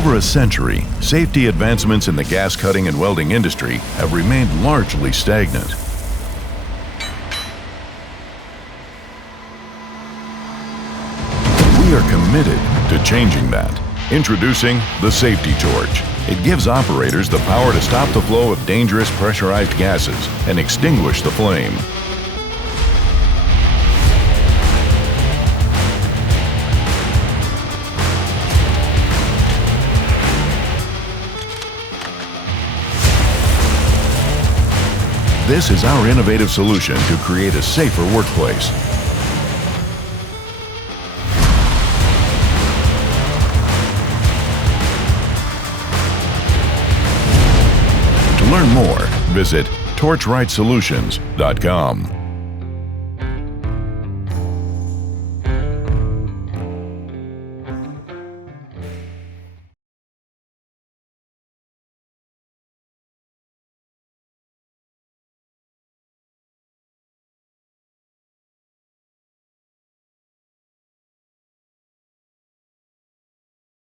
over a century, safety advancements in the gas cutting and welding industry have remained largely stagnant. We are committed to changing that. Introducing the Safety Torch. It gives operators the power to stop the flow of dangerous pressurized gases and extinguish the flame. This is our innovative solution to create a safer workplace. To learn more, visit torchlightsolutions.com.